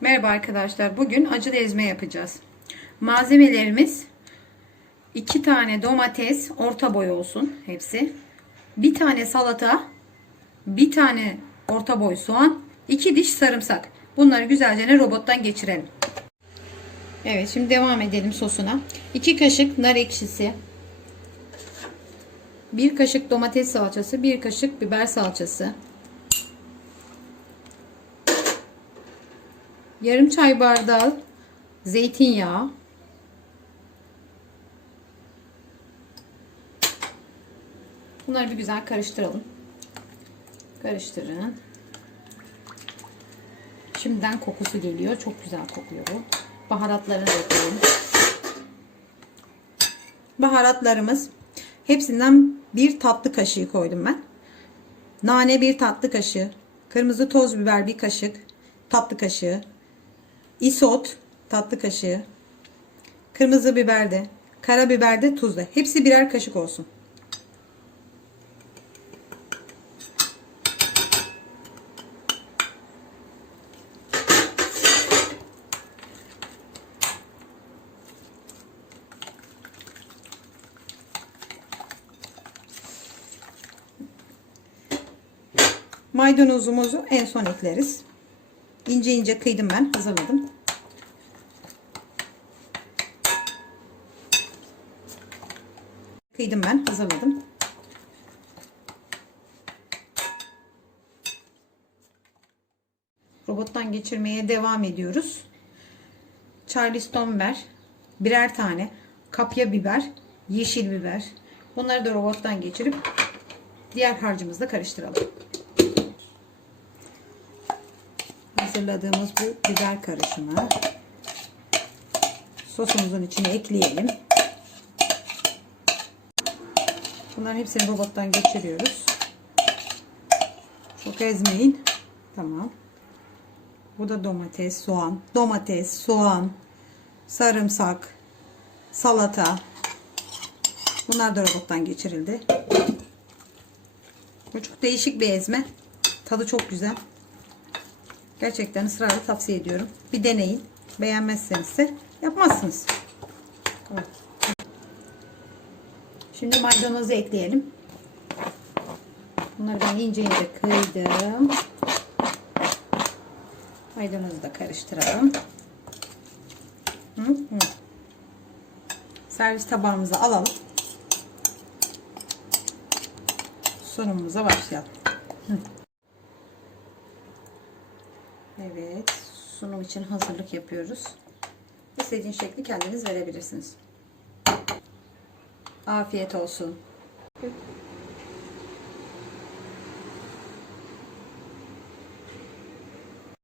Merhaba arkadaşlar. Bugün acılı ezme yapacağız. Malzemelerimiz 2 tane domates, orta boy olsun hepsi. 1 tane salata, 1 tane orta boy soğan, 2 diş sarımsak. Bunları güzelce robottan geçirelim. Evet, şimdi devam edelim sosuna. 2 kaşık nar ekşisi. 1 kaşık domates salçası, 1 kaşık biber salçası. Yarım çay bardağı zeytinyağı. Bunları bir güzel karıştıralım. Karıştırın. Şimdiden kokusu geliyor. Çok güzel kokuyor bu. Baharatlarını da ekleyelim. Baharatlarımız hepsinden bir tatlı kaşığı koydum ben. Nane bir tatlı kaşığı. Kırmızı toz biber bir kaşık. Tatlı kaşığı. Isot tatlı kaşığı. Kırmızı biber de. Karabiber de tuz. Hepsi birer kaşık olsun. Maydanozumuzu en son ekleriz. İnce ince kıydım ben. Hazırladım. Kıydım ben. Hazırladım. Robottan geçirmeye devam ediyoruz. Charleston biber. Birer tane. Kapya biber. Yeşil biber. Bunları da robottan geçirip diğer harcımızla karıştıralım. hazırladığımız bu biber karışımı sosumuzun içine ekleyelim. Bunların hepsini robottan geçiriyoruz. Çok ezmeyin. Tamam. Bu da domates, soğan, domates, soğan, sarımsak, salata. Bunlar da robottan geçirildi. Bu çok değişik bir ezme. Tadı çok güzel. Gerçekten ısrarla tavsiye ediyorum. Bir deneyin. Beğenmezseniz ise yapmazsınız. Şimdi maydanozu ekleyelim. Bunları ben ince ince kıydım. Maydanozu da karıştıralım. Hı hı. Servis tabağımıza alalım. Sunumumuza başlayalım. Hı. Evet, sunum için hazırlık yapıyoruz. İstediğin şekli kendiniz verebilirsiniz. Afiyet olsun.